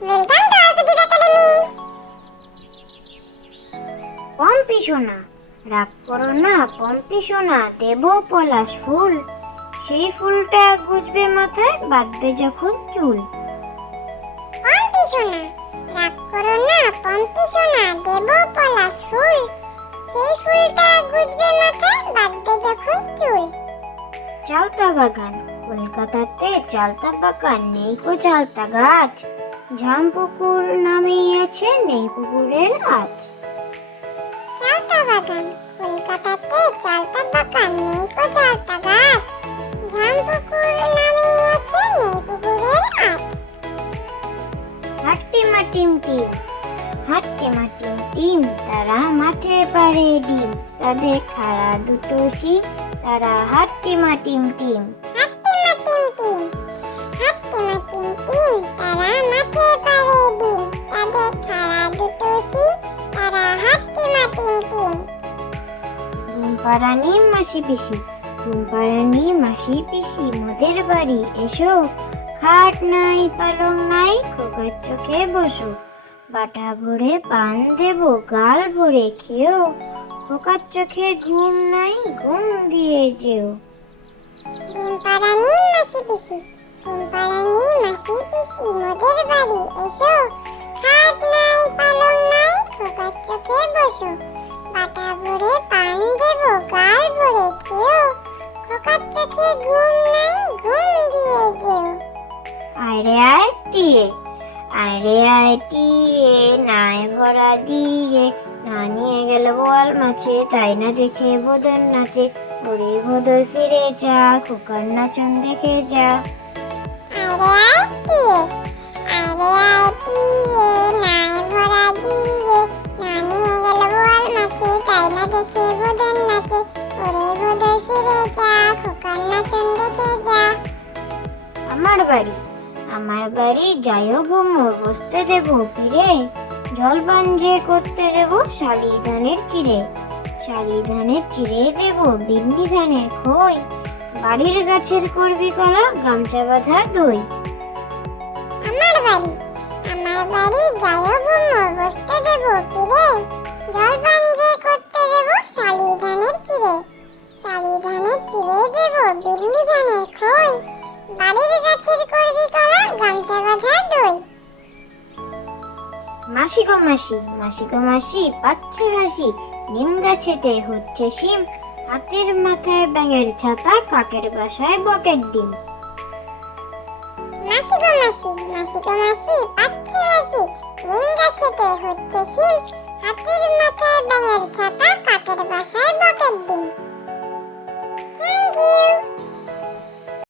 Welcome to আরকুজিব academy Pompi সোনা রাগ করো না পম্পি সোনা দেব পলাশ ফুল। সেই ফুলটা গুজবে মাথায় বাঁধবে যখন চুল। পম্পি সোনা রাগ করো না পম্পি সোনা দেব পলাশ ফুল। সেই ফুলটা গুজবে মাথায় বাঁধবে যখন চুল। চালতা বাগান কলকাতাতে চালতা বাগান নেই কো চালতা গাছ। ঝাম পুকুর নামেই আছে নেই পুকুরের আজ। চালতা বাগান কলকাতাতে চালতা বাগান নেই কো চালতা গাছ। ঝামপুকুর নামেই আছে নেই পুকুরের আজ। হাট্টি মাটিম টিম হাট্টি মাটিম টিম তারা মাঠে পারে ডিম। তাদের খাড়া দুটো শিং তারা হাট্টি মাটিম টিম হাট্টি মাটিম টিম হাট্টি মাটিম টিম। ঘুমপাড়ানি মাসি পিসি ঘুমপাড়ানি মাসি পিসি, মোদের বাড়ি এসো। খাট নাই, পালং নাই, খোকার চোখে বসো। বাটা ভরে পান দেব, গাল ভরে খেও। খোকার চোখে ঘুম নাই, ঘুম দিয়ে যেও। ঘুমপাড়ানি মাসি পিসি মাসি পিসি, মোদের বাড়ি এসো। খাট নাই, পালং নাই, খোকার চোখে বসো। বাটা ভরে পান দেব ভরে খেও খোকার চোখে ঘুম নাই ঘুম দিয়ে আরে আয় টিয়ে আরে আয় টিয়ে নাই ভরা দিয়ে না নিয়ে গেল বোয়াল মাছে, তাই না দেখে বদন নাচে। ওরে বদল ফিরে যা খোকার নাচন দেখে যা। আরে আরে আমার বাড়ি। আমার বাড়ি যাইও ঘুমো বসতে দেব ফিরে জল যে করতে দেব শালি ধানের চিড়ে। শালি ধানের চিড়ে দেব বিন্দি ধানের খই। বাড়ির গাছের করবি কলা, গামছা বাঁধা দই। আমার বাড়ি আমার বাড়ি যাইও ঘুমো বসতে দেব ফিরে জল গাছের করবি কলা গামছা বাঁধা দই। মাসি গো মাসি মাসি গো মাসি পাচ্ছে হাসি নিম গাছেতে হচ্ছে শিম হাতের মাথায় ব্যাঙের ছাতা কাকের বাসায় বকের ডিম। মাসি গো মাসি মাসি গো মাসি পাচ্ছে হাসি নিম গাছেতে হচ্ছে শিম হাতের মাথায় ব্যাঙের ছাতা